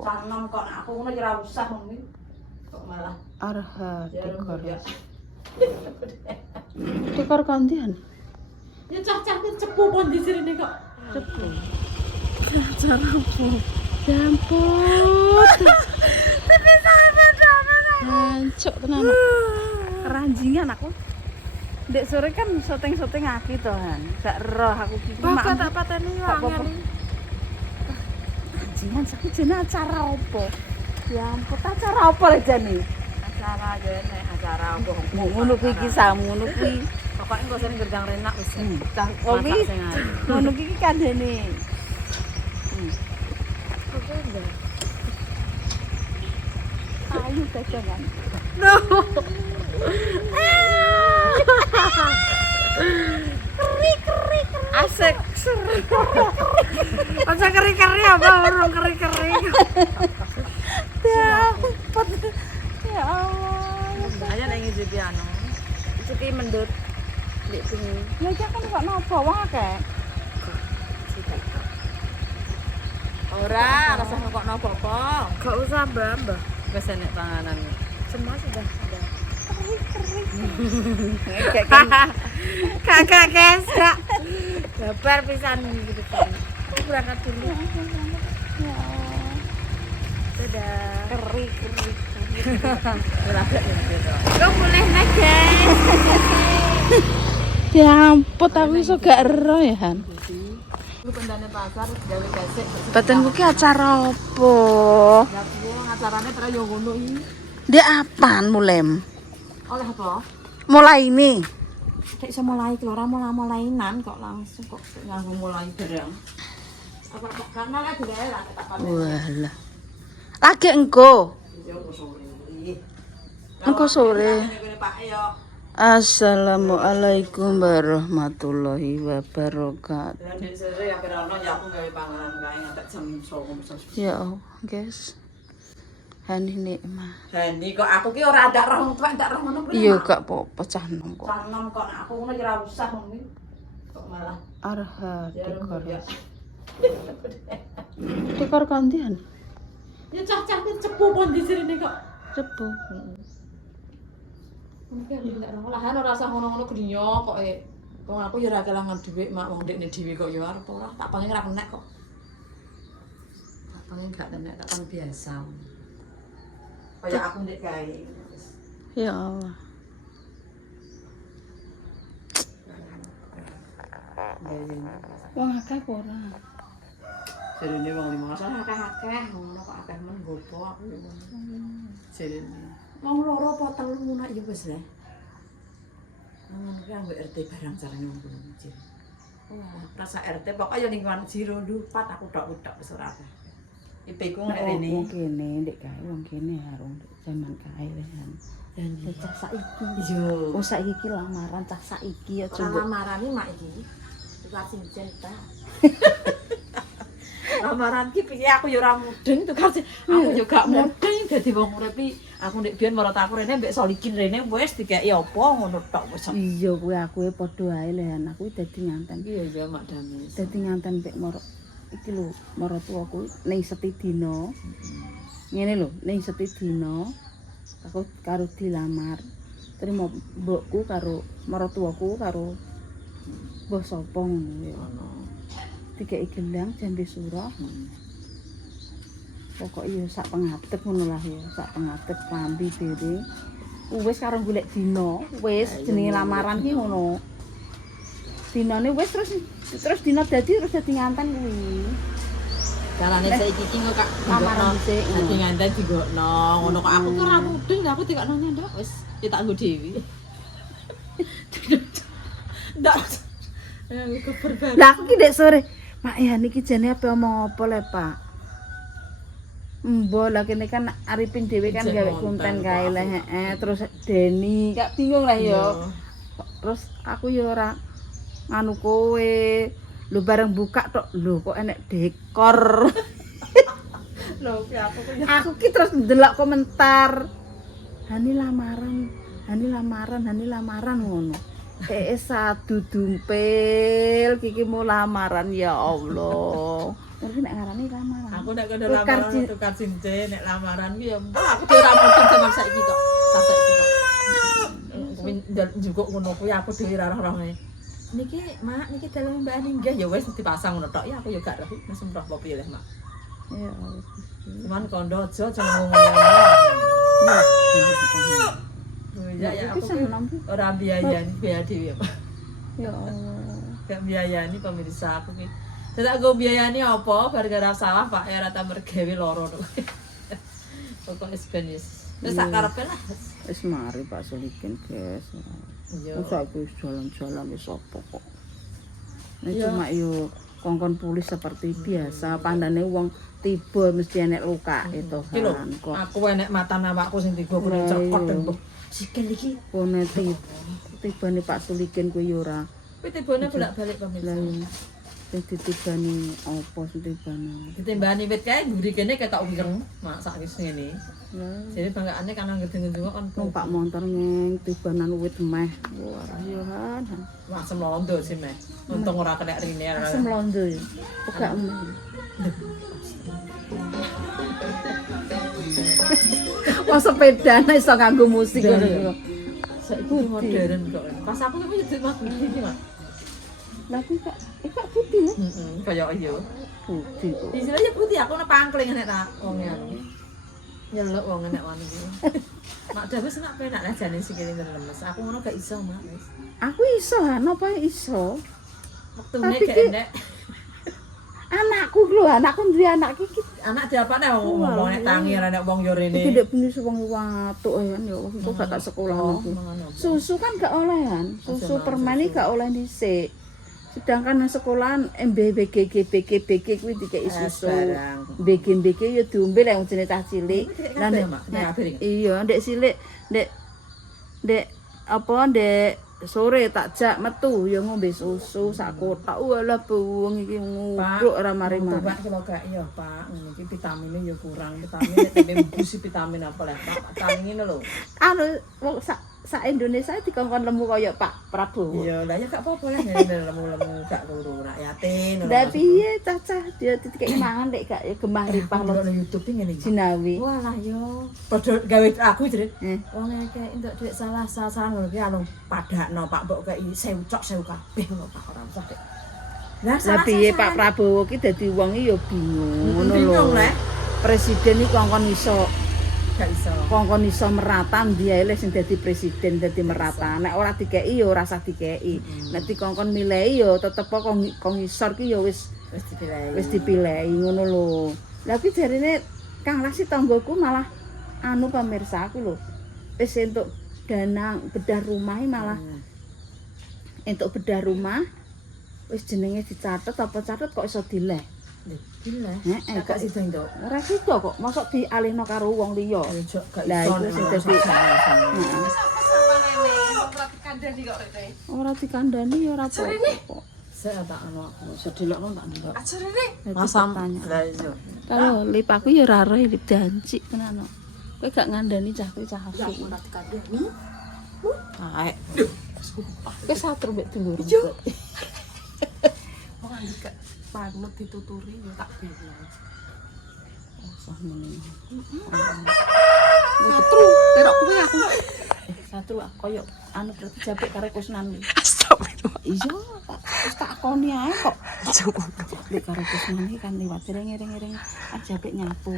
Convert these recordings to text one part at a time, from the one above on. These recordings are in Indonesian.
kok. Tanam kok aku ngono ora usah mami. Kok malah Arha dekor. ya. Dekor kandian. Ya cah-cah cepu pon di sini kok. Cepu. Acara apa? Jamput. Tapi sampe drama. Hancuk tenan. Keranjingan aku. Dek sore kan syuting-syuting aki to Han. Gak roh aku iki. Bapak tak pateni wangen. Jangan sakit jane acara apa? Ya ampun, acara apa le jane? Acara jane acara apa Ngono kuwi iki samu ngono kuwi. Pokoke engko sering gergang renak wis. Oh iki ngono iki kandhane. Oke enggak. Ayo dagangan. No. Keri. Asik. Masa keri-keri apa urung keri-keri. Ya ampun. Ya Allah. Ayo nek ngisi anu. Iki mendut. Ndek bengi. Ya iki kan kok nopo wong akeh. Ora rasa ngokno apa-apa. Gak usah, Mbak. Wis enek panganan. Semua sudah. Kakak guys, Kak. Babar pisan gitu kan. Aku berangkat dulu. Ya Allah. Dadah. Keri. Berangkat gitu. Kok boleh nek, guys. Ya ampun, aku iso gak ero ya Han. Lu pendane pasar gawe gesek. Badanku ki acara apa? Ya kuwi acarane terus yo ngono iki. Dia apaan mulem? Oleh apa? Mulai ini. Kayak iso mulai kelora mulainan kok langsung kok nganggo mulai barang. Apa karena lagi gawe lah tak apa. Walah. Lagi engko. Engko sore. Pak yo. Assalamualaikum warahmatullahi wabarakatuh. Lah nek sore ya kira ono ya aku gawe panganan kae ngantek jam 09.00. Ya Allah, guys. Hani nikmah. Hani kok aku ki ora ada roh tuwek ndak roh ngono. Iya gak apa-apa cah nom kok. Tanam kok aku ngono ya ora usah mami. Kok malah Arha dekor. ya. Dekor kandian. Ya cah-cah cepu pon di sini kok. Cepu. Mungkin ndak roh lahan ora usah ngono-ngono gedinya kok wong aku ya ora kelangan dhuwit mak wong ndekne dhewe kok ya arep ora tak pengen ora kenek kok. Tak pengen gak kenek tak kan biasa. Kayak aku ndek gawe. Ya Allah. Wong akeh apa ora? Jarene wong lima masalah akeh-akeh ngono kok akeh men gopo aku ya ngono. Jarene. Wong loro apa telu ngono ya wis le. Ngono ki ambek RT barang carane wong ngono iki. Wah, rasa RT pokoke ya lingkungan jero lupat aku tok-tok wis ora akeh. IP ku nek rene. Wong kene ndek kae wong kene harung zaman kae lehan. Dan cah saiki. Yo. Oh saiki ki lamaran cah saiki ya coba. Lamaran iki mak iki. Tukar cincin ta. Lamaran ki piye aku ya ora mudeng tukar aku yo gak mudeng dadi wong urip aku ndek biyen marang aku rene mbek Solikin rene wis dikeki apa ngono tok wis. Iya kuwi aku padha ae lehan aku dadi nganten. Iya ya Mak Damis. Dadi nganten mbek moro iki lho maratuaku ning setidina. Ngene lho ning setidina aku karo dilamar. Terima mbokku karo maratuaku karo mbah sapa ngono ya. Dikeki gelang jande surah. Pokok ya sak pengadeg ngono lah ya, sak pengadeg klambi dhewe. Wis karo golek dina, wis jenenge lamaran ki ngono. Dinane wis terus dina dadi nganten kuwi. Carane saiki ki kok lamaran dhisik. Dadi nganten digokno, ngono kok aku ora mudeng aku dikakno ndak wis ya tak nggo dhewe. Ndak. Lah aku ki ndek sore, Mak ya niki jane ape omong apa le, Pak? Mbok lah kene kan Arifin dhewe kan gawe konten kae lah terus Deni gak bingung lah ya. Terus aku ya ora nganu kowe. Lho bareng buka tok lho kok enek dekor. Lho Aku ki terus ndelok komentar. Hani lamaran ngono. Satu dumpil kiki mau lamaran ya Allah. Ngerti nek ngarani lamaran. Aku nek kena Tukar lamaran tukar cincin nek lamaran ki ya mbah aku dhewe ora mudeng zaman saiki kok. Saiki kok. Kuwi njukuk ngono kuwi aku dhewe ora roh ngene. Niki Mak, niki dalem Mbak Ani nggih ya wis dipasang ngono tok ya aku ya gak roh wis roh apa piye Mak. Ya Allah. Cuman kondo aja ngomong ngono. Ya ya aku ora biayani biaya dhewe. Ya Allah. Gak biayani pemirsa aku ki. Dadak go biayani apa gara-gara sawah Pak ya rata mergawe loro to. Pokoke ben wis sak karepe lah. Wis mari Pak Solikin, guys. Iya. Masa aku jalan-jalan wis apa kok. Nek cuma yo kongkon pulis seperti biasa, pandane wong tiba mesti enek luka itu Iki lho, kan kok. aku enek matan awakku sing tiga kuwi cekot mbok. Sikil iki. Kone tibane Pak Solikin kuwi yo ora. Kuwi tibane bolak-balik pemirsa. Sing ditibani apa sing tibane. Ditimbani wit kae mburi kene ketok wireng, mak sak wis ngene. Lah, Jadi banggaane kan ngedeng-ngedeng kan numpak motor ngeng tibanan wit meh. Wah, yohan. wah semlondo sih meh. Untung ora kena rine. Asem londo ya. Pegak meh. Wah sepeda iso nganggo musik ngono. Saiki modern kok. Pas aku ki nyedek Mas Budi iki, Mak. Lah kak putih ya. Heeh, kaya iya. Putih kok. Istilahnya putih aku nek pangkling nek tak wong ya. Nyeluk wong nek wani iki. Mak dawes nek penak lah jane sikile lemes. Aku ngono gak iso, Mak, wis. Aku iso han apa iso? Wektune Tapi gak ki- enek. Anakku lho, anakku duwe anak iki. Anak diapane ngomong nek tangi ora nek wong yo Iki rene. ndek bunyi wong watuk ya kan ya wong kok gak tak sekolah aku. Susu kan gak olehan, susu permen iki gak oleh dhisik. Sedangkan nang sekolahan MBBG kuwi dikeki susu. BG ya diombe lek jenenge cah cilik. Lah iya, ndek cilik ndek apa ndek sore tak jak metu ya ngombe susu sak kotak. Walah buwung iki nguduk ora mari-mari. Pak kula gak iya, Pak. Ngene iki vitamine ya kurang. Vitamin nek tembe mbusi vitamin apa lah, Pak. Tangi ngene lho. Anu wong sak Indonesia dikongkon lemu kaya Pak Prabowo. Iya, lah ya gak apa-apa lah ngene lemu-lemu gak kuru rakyate. Lah piye cacah dia dikeki mangan lek gak ya gemah ripah Nang YouTube iki ngene iki. Jinawi. Walah yo, padha gawe aku jere. Eh. Wong iki entuk dhuwit salah ngono ki anu padakno Pak mbok kei 1000 cok 1000 kabeh ngono Pak ora usah. Lah Lah piye Pak Prabowo ki dadi wong iki ya bingung ngono lho. Bingung lek. Presiden iki kongkon iso Gak iso. merata ndi ae sing dadi presiden dadi merata. Nek ora dikeki ya ora usah dikeki. Nek dikongkon milih ya tetep kok ngisor ki ya wis dipilih ngono lho. Lah ki jarine Kang Lasi tanggoku malah anu pemirsa aku lho. Wis entuk dana bedah rumah malah entuk bedah rumah wis jenenge dicatet apa catet kok iso dileh. Gila. Heeh, Gak sida nduk. Ora sida kok, mosok dialihno karo wong liya. Gak Lah iso iku sing dadi ora dikandani ya ora apa-apa. Saya tak anu aku sedelokno tak ndelok. Masam. Lah iya. Kalau lip aku ya ora roh lip janji tenan. Kowe gak ngandani cah kowe cah Ya aku. ora dikandani. Ae. Kowe satur mbek dulur. Wong anggek panut dituturi ya tak bingung. Usah meneh. Satru, terok kowe aku. Satru koyo anu berarti jabek karo Kusnan. Astagfirullah. Iya, wis tak koni ae kok. Lek karo Kusnan iki kan liwat reng-reng jabek nyapu.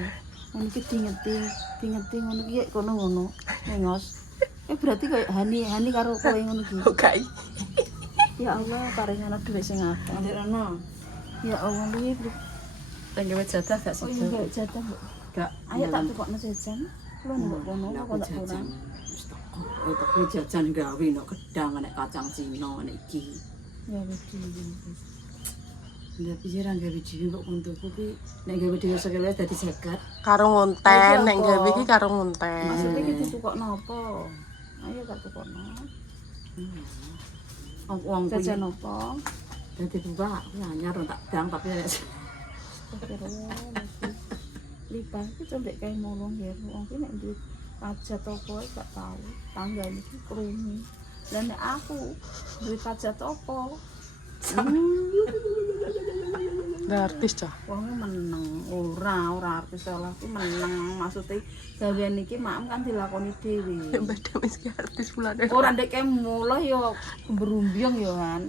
Ngono iki dingeti ngono iki kono-ngono. Nengos. Berarti koyo hani karo kowe ngono iki. Oke. Ya Allah, paringana dhuwit sing akeh. Nderono. Ya Allah, luwih. Tenggewe jatah gak Oh sida. iya, gak jatah, Bu. Gak. Ayo tak tukokno jajan. Kulo ndok kono kok ndak kurang. Wis teko. Teko jajan gawe nek gedang nek kacang Cina nek iki. Ya wedi. Ndak pikiran gawe dhewe kok koncoku ki nek gawe dhewe sekele dadi jagat. Karo ngonten, nek gawe iki karo ngonten. Maksudnya iki ditukokno apa? Ayo tak tukokno. Wong kuwi Jajan apa? dadi buka kuwi anyar tak dang tapi nek Lipah iki cendek kae mulung ya. Wong ki nek duwe pajat apa gak tau. Tanggane iki krungu. Lah nek aku duwe pajat apa? Lah artis cah. Wonge meneng, ora artis olah ki meneng. Maksude gawean iki maem kan dilakoni dhewe. Nek badhe wis ki artis mulane. Ora ndek mulih ya berumbyung ya kan.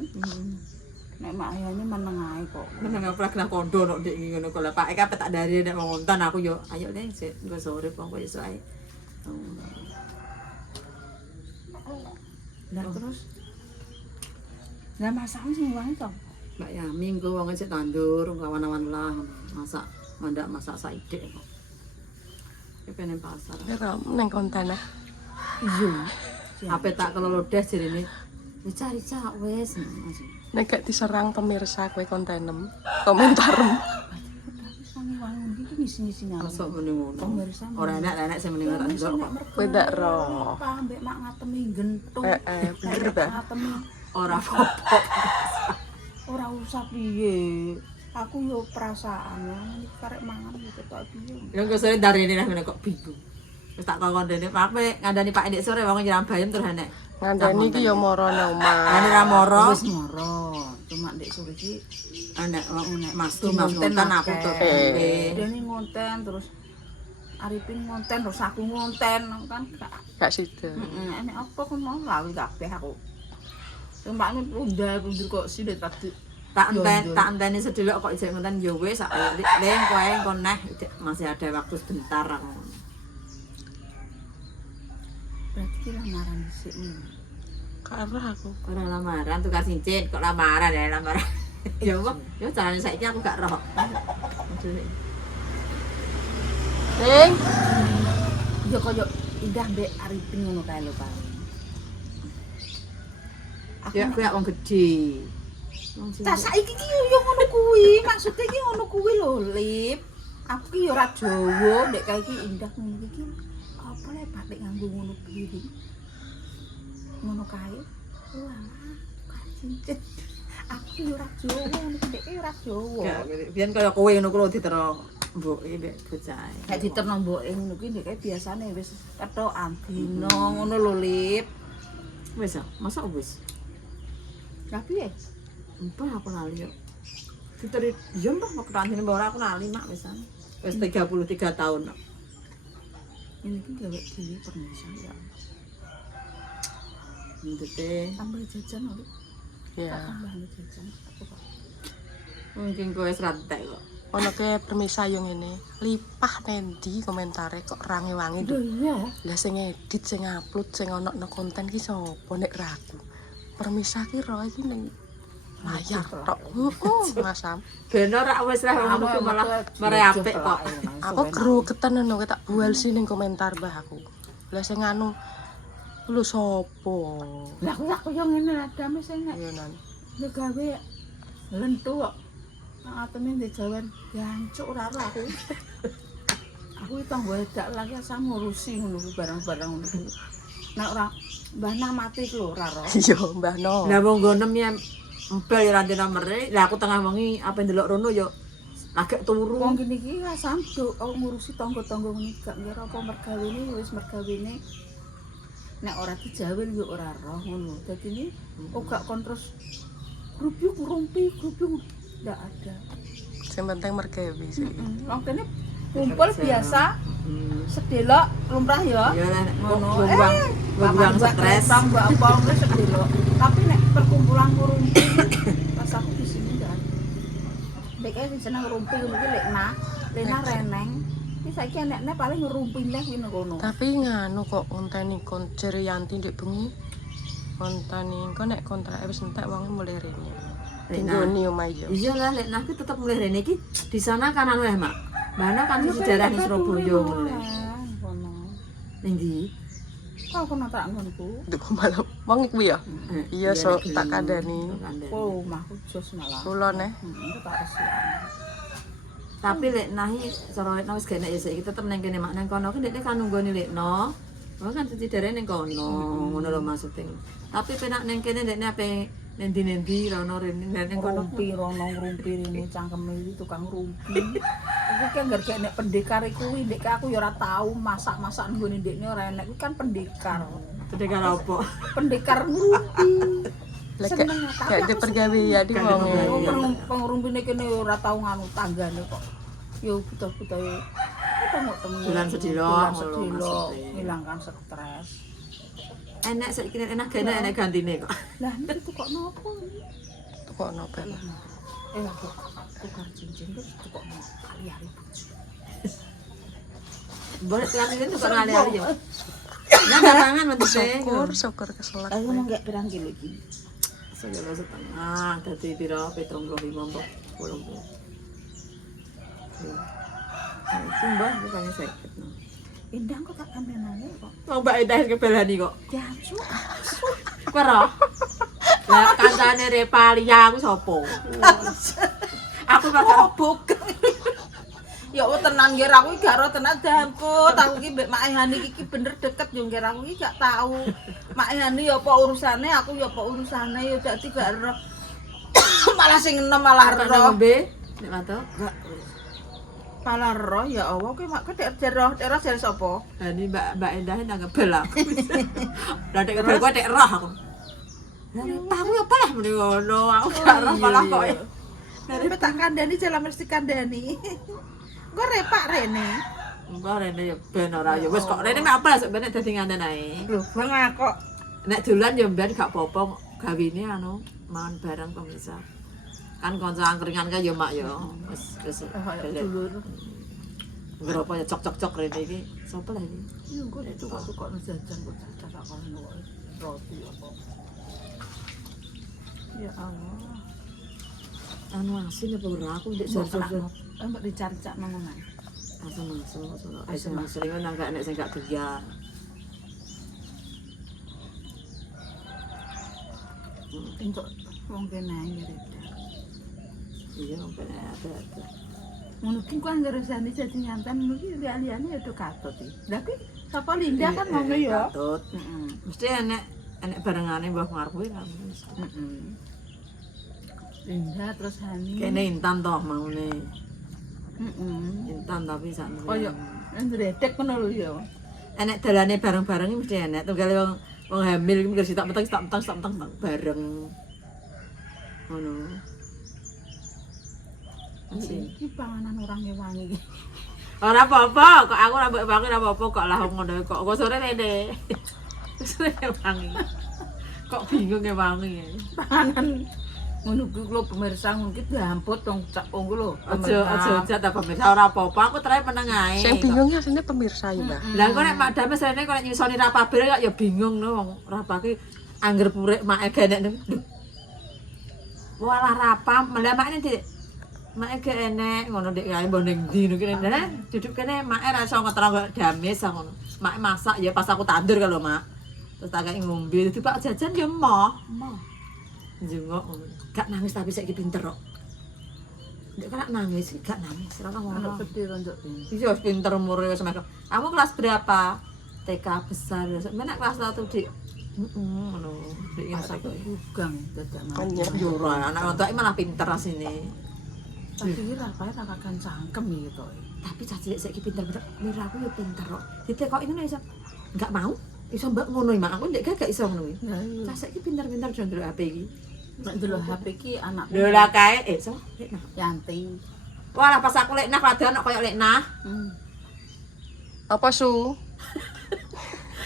Nek mak ayane meneng ae kok. Meneng aku lagi nang kondo nok ndek ngono kok lah Pak Eka tak dari nek ngonton aku yo ayo ning sik engko sore pokok iso ae. Lah terus lah masakmu sing wangi to. Mbak ya minggu wong sik tandur kawan-kawan lah masak mandak masak saithik kok. Kepenen pasar. Ora neng konten ah. Iya. Apa tak kalau lodes jarine wis cari cak wis. Nek gak diserang pemirsa kowe kontenem, komentarem. Wis wangi-wangi iki ngisi-ngisi nang. Masuk muni ngono. Pemirsa. Ora enak sing muni ngono kok. Kowe ndak roh. Ambek mak ngatemi gentuk. Bener ta? Ngatemi Ora apa-apa. ora usah piye. Aku yo perasaan iki karek mangan yo ketok piye. Ya engko sore darene lah ngene kok bingung. Wis tak kandhane Pak ngandani Pak Endik sore wong nyiram bayam terus enek. Ngandani iki ya moro nang Ane omah. ra moro. Wis moro. Cuma ndek sore iki Enek Mas Tuh, ngonten aku akeh. tuh. Dene ngonten terus Arifin ngonten terus aku ngonten kan gak Gak sida. enek apa kok mau lawi kabeh aku. Tempatnya pundur kok sidet tadi. Tak enteni sedelok kok ijek ngonten ya wis sak leng kowe engko neh masih ada waktu sebentar aku. Berarti ki lamaran dhisik nih. Karo aku. Ora lamaran tukar cincin kok lamaran ya lamaran. Ya apa? Ya carane saiki aku gak roh. Ning, Ya koyo indah mbek Arifin ngono kae lho, Pak. Ya kowe wong gedhe. Tak saiki ki yo ngono kuwi, maksude ki ngono kuwi lho, Lip. Aku ki yo ora Jawa, ndek kae iki indah ngono iki. Apa lek batik nganggo ngono kuwi. Ngono kae. Walah, cincin. Aku ki yo ora Jawa, ndek ora Jawa. Biyen kaya kowe ngono kuwi ditero mboke mbek bocahe. Kayak diterno mboke ngono kuwi ndek kae biasane wis ketokan dino ngono lho, Lip. Wis ah, masa wis. Lah piye? Entah aku lali yo. Diteri yo mbah kok tandine mbah ora aku lali mak wisan. Wis 33 tahun. Ini ki gawe dhewe permisa ya. Ndete Tambah jajan lho. ya. Tambah jajan. Aku kok. mungkin kowe rantek kok. Ono ke permisa yo ngene. Lipah nendi komentare kok rangi wangi. Lho iya. Lah sing edit, sing upload, sing ono nang konten ki sapa nek ra aku. Permisa ki ro iki ning layar tok. Mas Sam. Ben ora wis lah ngono ki malah merapik kok. Aku gregetan ngono tak bual sih ning komentar mbah aku. Lah sing anu lu sapa? Lah aku yo ngene adame sing nek Ya nan. gawe lentu kok. Nang atene ndek jawan jancuk ora aku. Aku iki tanggo edak lagi asam ngurusi ngono barang-barang ngono. Nek ora mbah mati lho ora ro. Iya, Mbah No. Lah wong gonem ya empel ya rante nomere. Lah aku tengah wengi apa ndelok rono yo agak turu. Wong kene iki asam ngurusi tangga-tangga ngene gak ngira apa mergawene wis mergawene. Nek ora dijawil yo ora roh ngono. Dadine gak kon terus grup rumpi ndak ada. Sing penting mergawe sih. Wong kene kumpul biasa sedelok lumrah ya. Ya lah Ngono. buang stres. Mbak apa wis sedelok. Tapi nek perkumpulan rumpi pas aku di sini ndak ada. Nek sing seneng rumpi ngono ki Lena Reneng. Iki saiki anakne paling ngerumpi neh kuwi ngono. Tapi nganu kok ngonteni kon Ceriyanti ndek bengi. Kontani engko nek kontrake wis entek wong mulai rene. Tinggoni omah yo. Iya lah lek nah ki tetep mulih rene iki di sana kan anu ya, Mak. Mana kan sejarah di Surabaya ngono. Ngono. Ning ndi? Kok kono tak ngonku. Ndek malam wong kuwi ya. Iya so tak kandani. Oh, mahku jos malah. Kula neh. Itu tak resi. Tapi lek nahi cara lek wis genek ya saiki tetep nang kene mak nang kono ki dekne kan nunggoni lekno. Oh kan cuci darah ning kono, ngono lho maksudnya. Tapi penak nang kene dekne ape nendi-nendi rono rene ning kono. Rumpi rono ngrumpi rene cangkeme iki tukang rumpi. Iku kan garek nek pendekar kuwi ndek aku ya ora tau masak-masak nggone ndekne ora enek. Iku kan pendekar. Pendekar apa? Pendekar ngrumpi. Lah seneng gak ada pergawean di wong. pengerumpine kene ora tau nganu tanggane kok. Yo buta-buta yo. Temu Dolan sedilo, maksudnya. ngilangkan stres. Enak saiki enak enak gantine kok. Lah itu kok nopo? Kok nopo lah. Lagi tukar cincin terus kok kali-kali bojo. Boleh kan itu kok ngali-ali yo. Nah, tangan menteng. Syukur keselak. Aku mau gak pirang kilo iki. Segala setengah, dadi pira 75 mbok 80. Sumpah bukannya sakit. Indah kok tak kampenane kok. Mau Mbak Indah kebelani kok. Jancu. Karo. Lah kancane Repalia aku sapa? Aku bakal Bok. Ya Allah tenan nggih aku iki gak ro tenan damput. Aku iki mbek Mak Hani iki bener deket yo nggih aku iki gak tahu. Mak Hani ya apa urusane, aku ya apa urusane ya dadi gak ro. Malah sing enom malah karo ro. ngombe. Nek mantu. Gak malah ro ya Allah kowe mak kedek jero jare sapa? Hani Mbak Indah nang ngebel aku. Lah nek ngebel kok nek roh aku. Lah aku apa lah mrene ngono. Aku gak roh malah kok. Dari tak kandani jalan mesti kandani. Gue repak Rene. Enggak Rene ya ben ora ya wis kok Rene mek apa lah sok ben nek dadi nganten ae. Lho, bang kok Nek dolan ya ben gak apa-apa gawine anu mangan bareng pemirsa. Kan kanca angkringan kan ya mak ya. Wis dulur. Ngropo ya cok-cok Rene iki. Sopo lah iki? Iya, gue itu kok jajan kok jajan kono roti apa. Ya Allah. Anu asin apa ora aku ndek jar-jar. Mbak dicari-cak mangonan. Asam sering nang gak nek sing gak doyan. Untuk wong kene ngirit. Iya ben ada. Ngono ki ku anggere jane jadi nyanten ngono ki liyane ya do katut iki. Lah ki sapa Linda kan ngono ya. Katut. Heeh. Mesti enek barengane mbah ngarep kuwi kan. Heeh. Linda terus Hani. Kene Intan toh maune. Heeh. Intan tapi sak Kaya ndredeg ngono lho ya. Enek dalane bareng-bareng iki mesti enek. Tunggale wong hamil iki mesti tak meteng bareng. Ngono. Iki panganan orang ngewangi iki. Ora apa-apa, kok aku ora mbok wangi ora apa-apa kok lah ngono kok. Kok sore rene. Sore wangi. Kok bingung wangi. Panganan ngono ku lho pemirsa ngono ki damput wong cak wong ku lho. Aja ta pemirsa ora apa-apa, aku terae meneng ae. Sing bingung ya asline pemirsa ya, Mbak. Lah kok nek Mak Dames rene kok nek nyusoni rapabel kok ya bingung no wong rapake angger purik mak enek lho. Walah rapam, malah mak iki mak ge enek ngono dik kae mbok ning ndi ngono kene. Lah duduk kene mak ra iso ngeterang Dames ngono. Mak masak ya pas aku tandur kalau mak. Terus tak kei ngombe dadi Pak jajan ya moh. Njengok ngono. Gak nangis tapi saiki pinter kok. Nek kok nangis gak nangis ora ngono. Sedih ronjok ini. Iki wis pinter umure wis mek. Kamu kelas berapa? TK besar. Menak kelas 1 Dik. Ngono. Dik Pas aku bugang dadak Kan mau. ya. yo ora anak untuk malah pinter asine. Tapi iki ra pae ra kakan cangkem iki to. Tapi cah cilik saiki pinter Mira aku yo pinter kok. Ditekoki ngono iso. Enggak mau. Iso mbak ngono mak aku ndek gak iso ngono iki. Ya iya. Cah saiki pinter-pinter jo ndelok HP iki. Nek delok HP iki anak Lho lah kae so. Yanti. Wah pas aku lek nah padahal koyo lek nah. Apa su?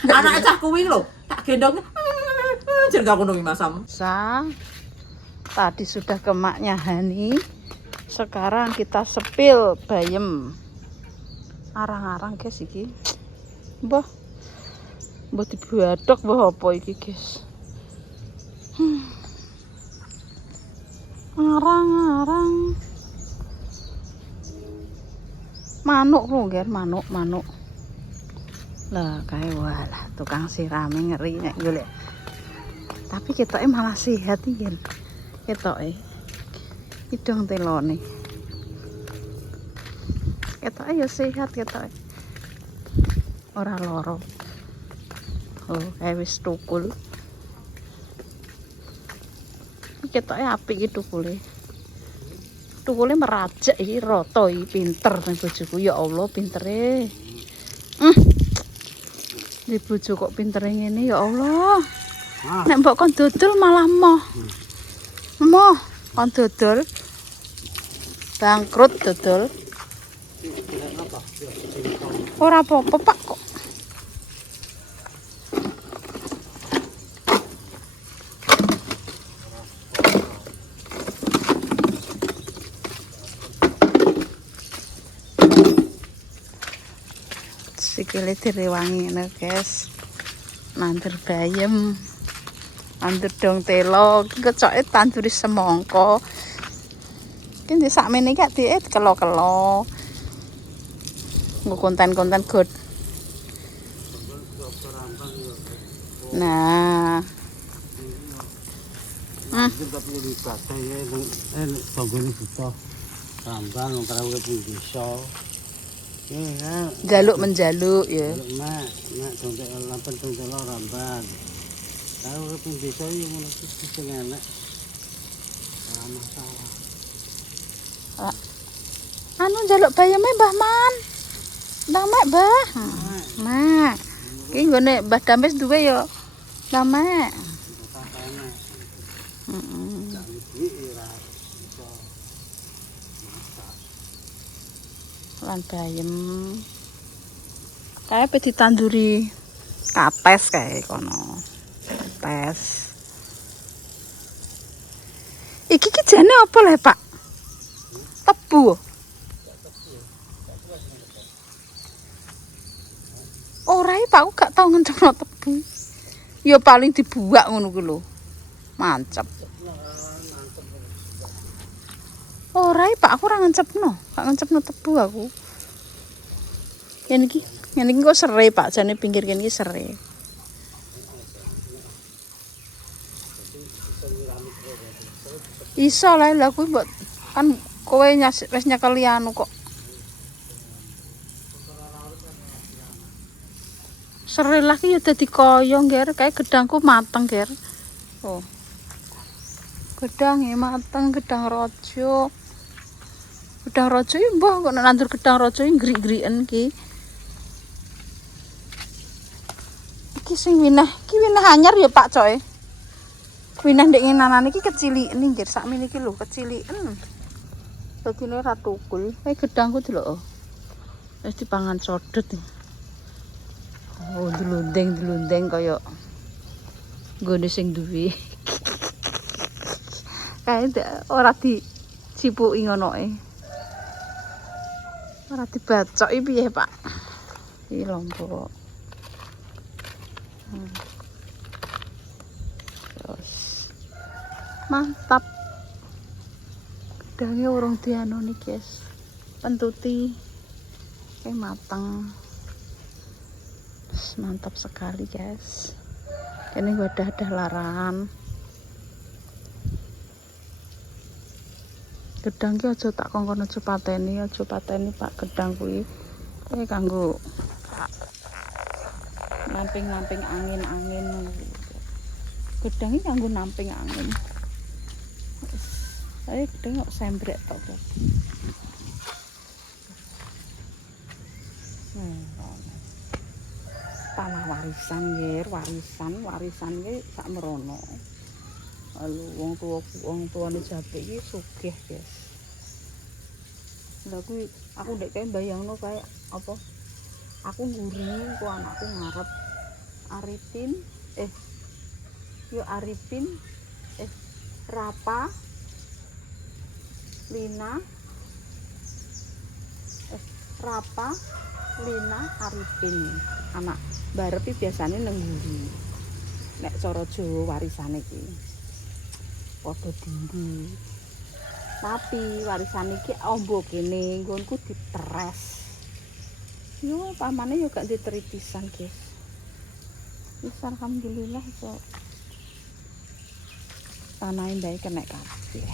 Anak cah kuwi lho, tak gendong. Jeneng aku nungi Masam. Tadi sudah ke maknya Hani. Sekarang kita sepil bayem. Arang-arang guys iki. Mbah. Mbah dibuadok mbah apa iki guys. Arang-arang. Manuk lho, guys, manuk. Lah kae walah tukang sirame ngeri nek golek. Tapi ketoke malah sehat iki. Ketoke. Idong telone. Ketoke ya sehat ketoke. Ora loro. Oh, kae wis tukul. Ketoke apik iki tukule. Tukule merajak iki rata iki pinter nang bojoku. Ya Allah pintere. Di bojo kok pintere ngene ya Allah. Nek mbok kon dodol malah moh. Moh kon dodol. Bangkrut dodol. Ora apa-apa Pak kok. Sikile direwangi ngene, guys. Nandur bayem. Nandur dong telo, kecoke tanduri semangka. Iki ndek sakmene iki dhek kelo-kelo. Nggo konten-konten god. Nah. Tapi di batai ya, tonggone butuh rambang antara urip ning desa. Jaluk menjaluk ya. Mak dontek lampen dontek rambang. Tahu urip ning desa yo ngono iki sing enak. Ora masalah. Anu njaluk bayame Mbah Man. Mbah Mak, Mbah. Mak. Iki nggone Mbah Dames duwe ya. Mbah Mak. Lan bayem. Kae pe ditanduri kapes kae kono. Kapes. Iki ki jane apa le, Pak? Tebu. Ora iki Pak, aku gak tau ngencengno tebu. Ya paling dibuak ngono ku lho. Mancep. Ora Pak, aku ora ngencepno. Gak ngencepno tebu aku. Yen iki kok serai Pak, jane pinggir kene iki serai. Iso lah aku mbok kan kowe wis nyekeli anu kok. Serai lagi ya dadi kaya ngger, kae gedangku mateng ngger. Oh. Gedang mateng, gedang rojo. Gedang rojo iki mbah kok nandur gedang rojo iki ngrik-ngriken iki. Iki sing winah anyar ya Pak Coy. Winah ndek ngenanan iki keciliken nggih sakmene iki lho, keciliken. Dadine ra tukul. Gedangku delok. Wis dipangan sodot. Oh, dilundeng kaya nggone sing duwe. Kae ora dicipuki ngono e. Ora dibacoki piye, Pak? Iki lombok. Terus mantap. Gedangnya urung dianu nih, guys. Pentuti kayak mateng. Mantap sekali, guys. Ini wadah laran. Gedang ki aja tak kongkon aja pateni Pak gedang kuwi. Kuwi kanggo namping-namping angin-angin. Gedang iki kanggo namping angin. Ayo gedang kok sembrek tok. Tanah warisan nggih, warisan ki sak merono. Lalu wong tuane Japik iki sugih, guys. Lah kuwi aku ndek kae bayangno kae apa? Aku nguri ku anakku ngarep Arifin Rapa Lina Arifin anak barepi biasane nang nguri. Nek cara Jawa warisane iki padha dinggo. Tapi warisan iki ombo kene nggonku diteres. Yo pamane yo gak diteri pisan, guys. Wis alhamdulillah kok. Tanahe bae kena kabeh.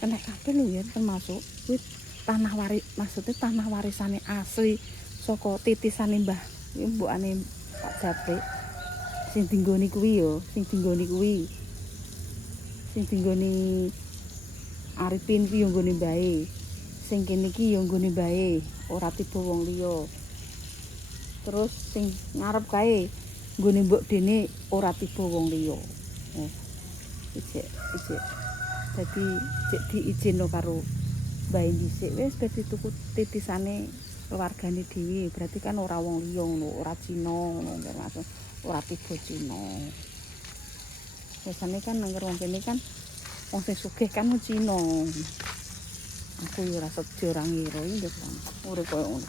Kena kabeh lho ya termasuk kuwi maksudnya tanah warisane asli saka titisane Mbah. Iki mbokane Pak Japik. Sing dinggoni kuwi yo, sing dinggoni Arifin ki yo nggone bae. Sing kene iki yo nggone bae, ora tiba wong liya. Terus sing ngarep kae nggone mbok dene ora tiba wong liya. Oh. Ijek. Dadi cek diizinno karo bae dhisik wis dadi tuku titisane keluargane dhewe. Berarti kan ora wong liya ngono, ora Cina ngono maksud ora tiba Cina. Biasane kan nang wong kene kan wong sing sugih kan wong Cina. Aku yo ora sejo ora ngira iki kan. Urip koyo ngono.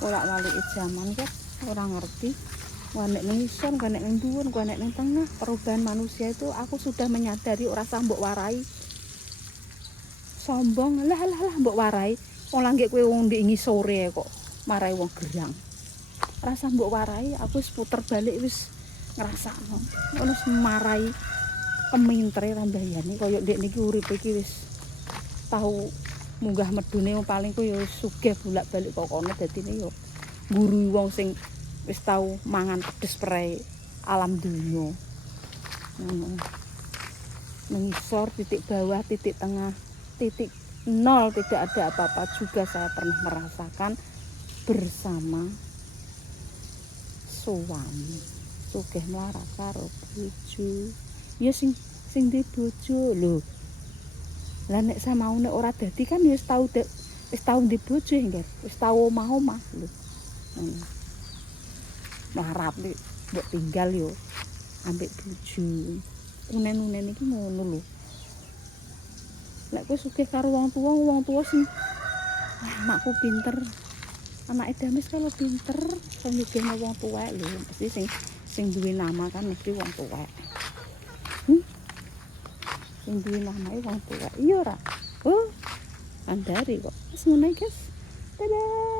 Ora walik jaman kok ora ngerti. Wah nek ning isor, nek ning dhuwur, nek ning tengah, perubahan manusia itu aku sudah menyadari ora sah mbok warai. Sombong, lah mbok warai. Wong langgek kowe wong ndek ngisore kok marai wong gerang. Rasa mbok warai, aku wis puter balik wis ngrasakno. Ngono marai kemintere rambayane kaya ndek niki urip iki wis tau munggah medune paling ku ya sugih bolak-balik kok kono dadine ya ngurui wong sing wis tau mangan pedes prei alam dunya. Mengisor titik bawah, titik tengah, titik nol tidak ada apa-apa juga saya pernah merasakan bersama suami. Sugih mlarat karo bojo. Ya sing di bojo lho. Lah nek sama nek ora dadi kan wis tau di bojo engger, wis tau omah-omah lho. Mlarat nek mbok tinggal yo ambek bojo. Unen-unen iki ngono lho. Lek kowe sugih karo wong tuwa sing anakku pinter. Anake Dames kalau pinter, sing nyugihno wong tuwek lho, mesti sing duwe nama kan mesti wong tuwek. Sing duwe namane wong tuwek. Iya ora? Oh, andari kok. Wis ngene, guys. Dadah.